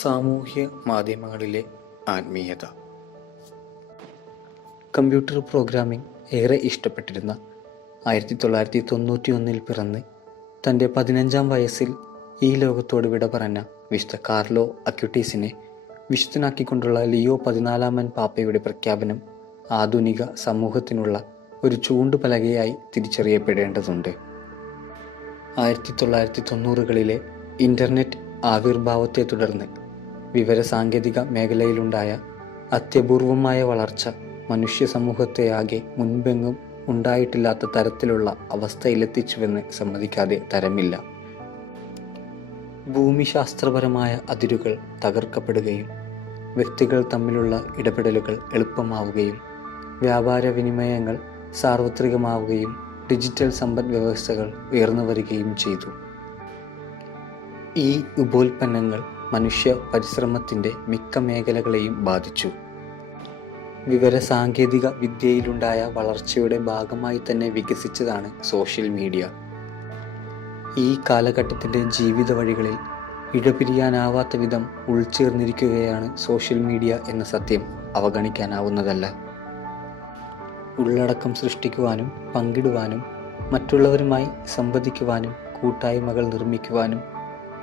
സാമൂഹ്യ മാധ്യമങ്ങളിലെ ആത്മീയത. കമ്പ്യൂട്ടർ പ്രോഗ്രാമിംഗ് ഏറെ ഇഷ്ടപ്പെട്ടിരുന്ന 1991 പിറന്ന് തൻ്റെ 15-ാം വയസ്സിൽ ഈ ലോകത്തോട് വിട പറഞ്ഞ വിശുദ്ധ കാർലോ അക്യുട്ടീസിനെ വിശുദ്ധനാക്കിക്കൊണ്ടുള്ള ലിയോ 14-ാമൻ പാപ്പയുടെ പ്രഖ്യാപനം ആധുനിക സമൂഹത്തിനുള്ള ഒരു ചൂണ്ടുപലകയായി തിരിച്ചറിയപ്പെടേണ്ടതുണ്ട്. 1990-കളിലെ ഇൻ്റർനെറ്റ് ആവിർഭാവത്തെ തുടർന്ന് വിവരസാങ്കേതിക മേഖലയിലുണ്ടായ അത്യപൂർവമായ വളർച്ച മനുഷ്യ സമൂഹത്തെയാകെ മുൻപെങ്ങും ഉണ്ടായിട്ടില്ലാത്ത തരത്തിലുള്ള അവസ്ഥയിലെത്തിച്ചുവെന്ന് സമ്മതിക്കാതെ തരമില്ല. ഭൂമിശാസ്ത്രപരമായ അതിരുകൾ തകർക്കപ്പെടുകയും വ്യക്തികൾ തമ്മിലുള്ള ഇടപെടലുകൾ എളുപ്പമാവുകയും വ്യാപാര വിനിമയങ്ങൾ സാർവത്രികമാവുകയും ഡിജിറ്റൽ സമ്പദ് വ്യവസ്ഥകൾ ഉയർന്നു വരികയും ചെയ്തു. ഈ ഉപോൽപ്പന്നങ്ങൾ മനുഷ്യ പരിശ്രമത്തിൻ്റെ മിക്ക മേഖലകളെയും ബാധിച്ചു. വിവരസാങ്കേതിക വിദ്യയിലുണ്ടായ വളർച്ചയുടെ ഭാഗമായി തന്നെ വികസിച്ചതാണ് സോഷ്യൽ മീഡിയ. ഈ കാലഘട്ടത്തിൻ്റെ ജീവിത വഴികളിൽ ഇഴപിരിയാനാവാത്ത വിധം ഉൾച്ചേർന്നിരിക്കുകയാണ് സോഷ്യൽ മീഡിയ എന്ന സത്യം അവഗണിക്കാനാവുന്നതല്ല. ഉള്ളടക്കം സൃഷ്ടിക്കുവാനും പങ്കിടുവാനും മറ്റുള്ളവരുമായി സംവദിക്കുവാനും കൂട്ടായ്മകൾ നിർമ്മിക്കുവാനും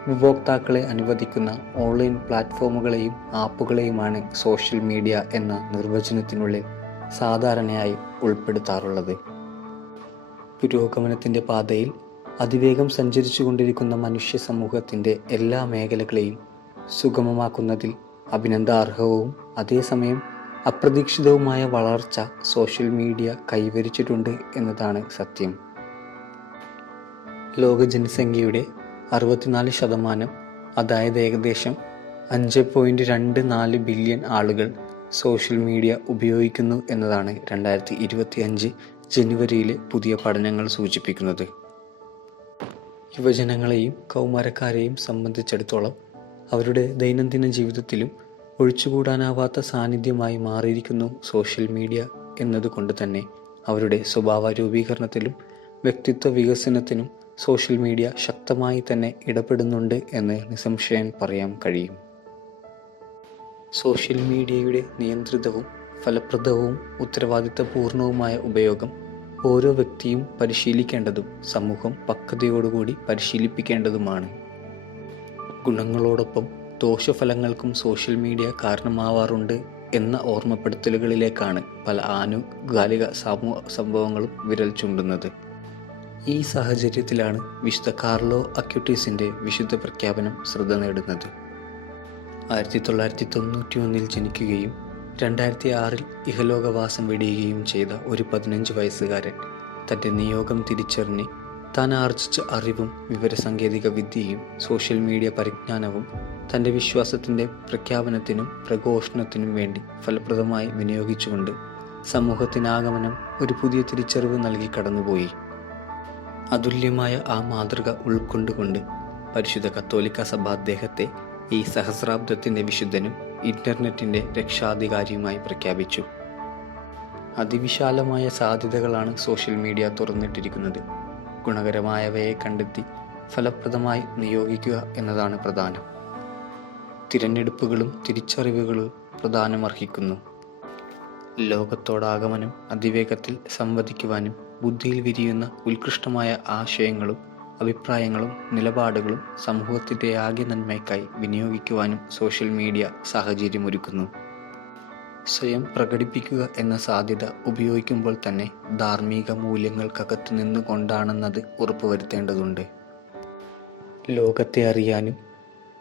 ഉപഭോക്താക്കളെ അനുവദിക്കുന്ന ഓൺലൈൻ പ്ലാറ്റ്ഫോമുകളെയും ആപ്പുകളെയുമാണ് സോഷ്യൽ മീഡിയ എന്ന നിർവചനത്തിനുള്ളിൽ സാധാരണയായി ഉൾപ്പെടുത്താറുള്ളത്. പുരോഗമനത്തിൻ്റെ പാതയിൽ അതിവേഗം സഞ്ചരിച്ചു കൊണ്ടിരിക്കുന്ന മനുഷ്യ സമൂഹത്തിൻ്റെ എല്ലാ മേഖലകളെയും സുഗമമാക്കുന്നതിൽ അഭിനന്ദനാർഹവും അതേസമയം അപ്രതീക്ഷിതവുമായ വളർച്ച സോഷ്യൽ മീഡിയ കൈവരിച്ചിട്ടുണ്ട് എന്നതാണ് സത്യം. ലോക ജനസംഖ്യയുടെ 64%, അതായത് ഏകദേശം 5.24 ബില്യൺ ആളുകൾ സോഷ്യൽ മീഡിയ ഉപയോഗിക്കുന്നു എന്നതാണ് 2025 ജനുവരിയിലെ പുതിയ പഠനങ്ങൾ സൂചിപ്പിക്കുന്നത്. യുവജനങ്ങളെയും കൗമാരക്കാരെയും സംബന്ധിച്ചിടത്തോളം അവരുടെ ദൈനംദിന ജീവിതത്തിലും ഒഴിച്ചുകൂടാനാവാത്ത സാന്നിധ്യമായി മാറിയിരിക്കുന്നു സോഷ്യൽ മീഡിയ എന്നതുകൊണ്ട് തന്നെ അവരുടെ സ്വഭാവ രൂപീകരണത്തിലും വ്യക്തിത്വ വികസനത്തിനും സോഷ്യൽ മീഡിയ ശക്തമായി തന്നെ ഇടപെടുന്നുണ്ട് എന്ന് നിസ്സംശയം പറയാൻ കഴിയും. സോഷ്യൽ മീഡിയയുടെ നിയന്ത്രിതവും ഫലപ്രദവും ഉത്തരവാദിത്തപൂർണവുമായ ഉപയോഗം ഓരോ വ്യക്തിയും പരിശീലിക്കേണ്ടതും സമൂഹം പക്വതയോടുകൂടി പരിശീലിപ്പിക്കേണ്ടതുമാണ്. ഗുണങ്ങളോടൊപ്പം ദോഷഫലങ്ങൾക്കും സോഷ്യൽ മീഡിയ കാരണമാവാറുണ്ട് എന്ന ഓർമ്മപ്പെടുത്തലുകളിലേക്കാണ് പല ആനുകാലിക സംഭവങ്ങളും വിരൽ ചൂണ്ടുന്നത്. ഈ സാഹചര്യത്തിലാണ് വിശുദ്ധ കാർലോ അക്യുട്ടീസിൻ്റെ വിശുദ്ധ പ്രഖ്യാപനം ശ്രദ്ധ നേടുന്നത്. 1991 ജനിക്കുകയും 2006 ഇഹലോകവാസം വെടിയുകയും ചെയ്ത ഒരു 15 വയസ്സുകാരൻ തൻ്റെ നിയോഗം തിരിച്ചറിഞ്ഞ് താൻ ആർജിച്ച അറിവും വിവരസാങ്കേതിക വിദ്യയും സോഷ്യൽ മീഡിയ പരിജ്ഞാനവും തൻ്റെ വിശ്വാസത്തിൻ്റെ പ്രഖ്യാപനത്തിനും പ്രഘോഷണത്തിനും വേണ്ടി ഫലപ്രദമായി വിനിയോഗിച്ചുകൊണ്ട് സമൂഹത്തിനാഗമനം ഒരു പുതിയ തിരിച്ചറിവ് നൽകി കടന്നുപോയി. അതുല്യമായ ആ മാതൃക ഉൾക്കൊണ്ടുകൊണ്ട് പരിശുദ്ധ കത്തോലിക്ക സഭ അദ്ദേഹത്തെ ഈ സഹസ്രാബ്ദത്തിൻ്റെ വിശുദ്ധനും ഇൻ്റർനെറ്റിൻ്റെ രക്ഷാധികാരിയുമായി പ്രഖ്യാപിച്ചു. അതിവിശാലമായ സാധ്യതകളാണ് സോഷ്യൽ മീഡിയ തുറന്നിട്ടിരിക്കുന്നത്. ഗുണകരമായവയെ കണ്ടെത്തി ഫലപ്രദമായി നിയോഗിക്കുക എന്നതാണ് പ്രധാനം. തിരഞ്ഞെടുപ്പുകളും തിരിച്ചറിവുകളും പ്രധാനമർഹിക്കുന്നു. ലോകത്തോടാഗമനം അതിവേഗത്തിൽ സംവദിക്കുവാനും ബുദ്ധിയിൽ വിരിയുന്ന ഉത്കൃഷ്ടമായ ആശയങ്ങളും അഭിപ്രായങ്ങളും നിലപാടുകളും സമൂഹത്തിൻ്റെ ആകെ നന്മയ്ക്കായി വിനിയോഗിക്കുവാനും സോഷ്യൽ മീഡിയ സാഹചര്യമൊരുക്കുന്നു. സ്വയം പ്രകടിപ്പിക്കുക എന്ന സാധ്യത ഉപയോഗിക്കുമ്പോൾ തന്നെ ധാർമ്മിക മൂല്യങ്ങൾക്കകത്തു നിന്നുകൊണ്ടാണെന്നത് ഉറപ്പുവരുത്തേണ്ടതുണ്ട്. ലോകത്തെ അറിയാനും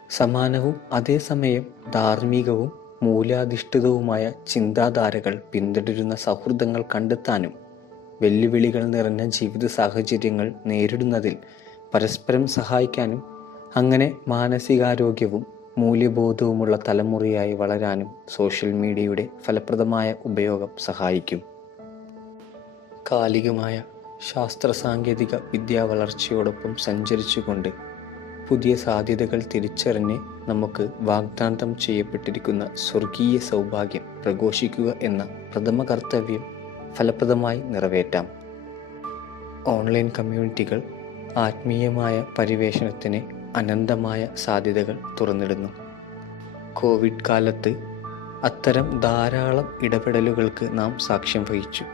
സമാനവും അതേസമയം ധാർമ്മികവും മൂല്യാധിഷ്ഠിതവുമായ ചിന്താധാരകൾ പിന്തുടരുന്ന സൗഹൃദങ്ങൾ കണ്ടെത്താനും വെല്ലുവിളികൾ നിറഞ്ഞ ജീവിത സാഹചര്യങ്ങൾ നേരിടുന്നതിൽ പരസ്പരം സഹായിക്കാനും അങ്ങനെ മാനസികാരോഗ്യവും മൂല്യബോധവുമുള്ള തലമുറയായി വളരാനും സോഷ്യൽ മീഡിയയുടെ ഫലപ്രദമായ ഉപയോഗം സഹായിക്കും. കാലികമായ ശാസ്ത്ര സാങ്കേതിക വിദ്യാ വളർച്ചയോടൊപ്പം സഞ്ചരിച്ചുകൊണ്ട് പുതിയ സാധ്യതകൾ തിരിച്ചറിഞ്ഞ് നമുക്ക് വാഗ്ദാനം ചെയ്യപ്പെട്ടിരിക്കുന്ന സ്വർഗീയ സൗഭാഗ്യം പ്രഘോഷിക്കുക എന്ന പ്രഥമ കർത്തവ്യം ഫലപ്രദമായി നിറവേറ്റാം. ഓൺലൈൻ കമ്മ്യൂണിറ്റികൾ ആത്മീയമായ പരിവേഷണത്തിന് അനന്തമായ സാധ്യതകൾ തുറന്നിടുന്നു. കോവിഡ് കാലത്ത് അത്തരം ധാരാളം ഇടപെടലുകൾക്ക് നാം സാക്ഷ്യം വഹിച്ചു.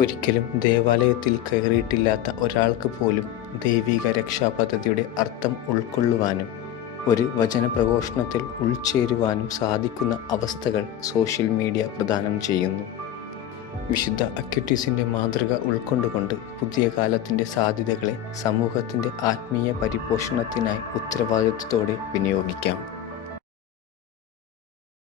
ഒരിക്കലും ദേവാലയത്തിൽ കയറിയിട്ടില്ലാത്ത ഒരാൾക്ക് പോലും ദൈവിക രക്ഷാപദ്ധതിയുടെ അർത്ഥം ഉൾക്കൊള്ളുവാനും ഒരു വചനപ്രഘോഷണത്തിൽ ഉൾച്ചേരുവാനും സാധിക്കുന്ന അവസ്ഥകൾ സോഷ്യൽ മീഡിയ പ്രദാനം ചെയ്യുന്നു. വിശുദ്ധ അക്യുറ്റീസിൻ്റെ മാതൃക ഉൾക്കൊണ്ടുകൊണ്ട് പുതിയ കാലത്തിൻ്റെ സാധ്യതകളെ സമൂഹത്തിൻ്റെ ആത്മീയ പരിപോഷണത്തിനായി ഉത്തരവാദിത്വത്തോടെ വിനിയോഗിക്കാം.